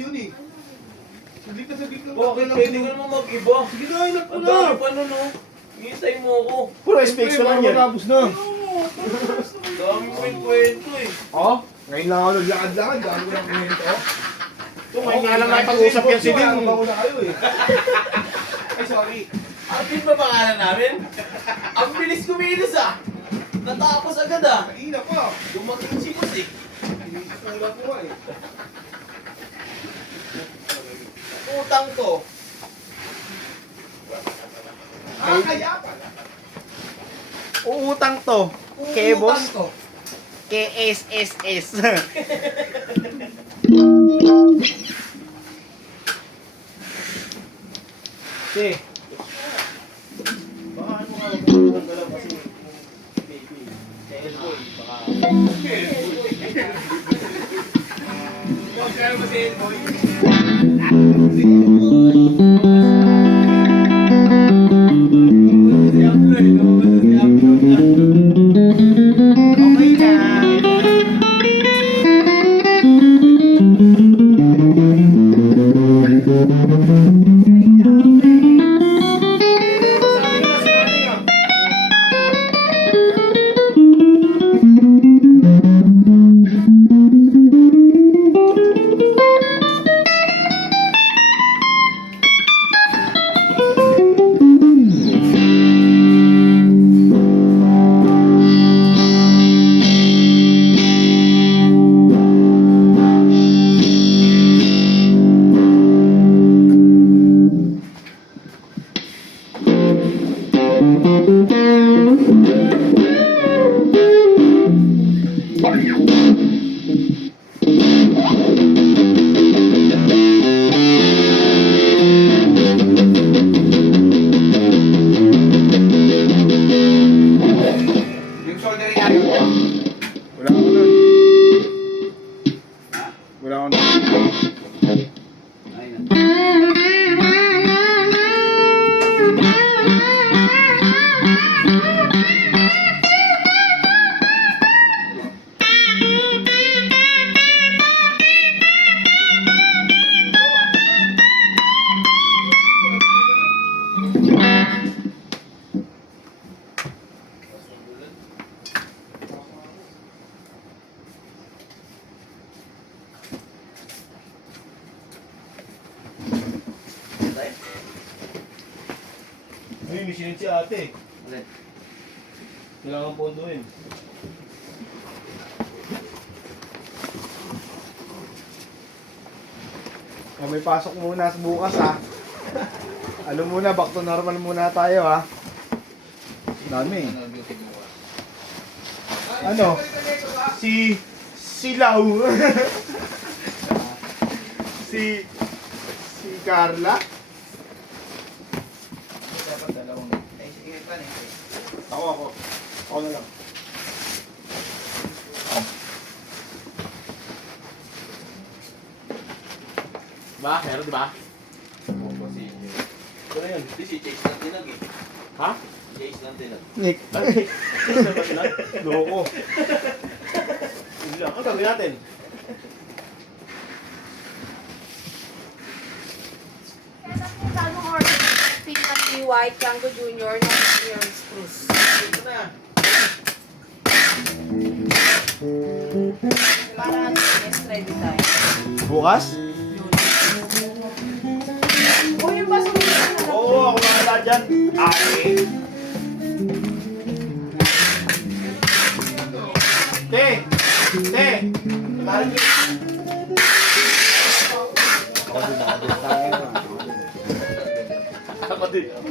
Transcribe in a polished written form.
yun eh. Saglit na saglit lang. Bakit pwede ka naman mag-iba? Sige na, inak mo Ang na. dami pa nun, no? Hintay mo ako. Puro space ka lang yan. Matapos na. Ang dami mo yung kwento eh. Oh, ngayon lang ako naglakad-lakad. Dami ko lang kwento. Ito, ngayon nga lang nakipag-usap yan si Ding. Ako na kayo eh. Ay, sorry. Arvin ba pangalan namin? Ang bilis kumilos ah. Natapos agad ah. Kanina pa. Dumating si Boss eh. Inisipula ko nga eh. Utang to. Kaya pala. Uutang to. Kay Utang boss. to. KSSS. Si. Baka ano nga ang galaw kasi baby. Dahil boy, baka... Huwag ka naman si Elboy. Okay na. Yung soldering iron. Wala ako nun. Wala ako nun. Uy, may sinit si ate. Alin? Kailangan pondoin. Oh, may pasok muna sa bukas ha. Ano muna, back to normal muna tayo ha. Dami. Ano? Si Lau. si Carla. Dapat dalawang. Ay, sige, pan eh. Ako na lang. Ba? Meron di ba? Opo, si Ano yun? Hindi si Chase lang tinag eh. Ha? Chase lang tinag. Nick. Chase lang ba tinag? Loko. Yun lang. Ang gagawin natin? Kano order? Peanut tea white, Tango Junior, na yung spruce. Ito na. Para ano, next ready tayo. Bukas? O yung basura na Oo, ako nakala dyan. Ay! Te! Te! Ako din.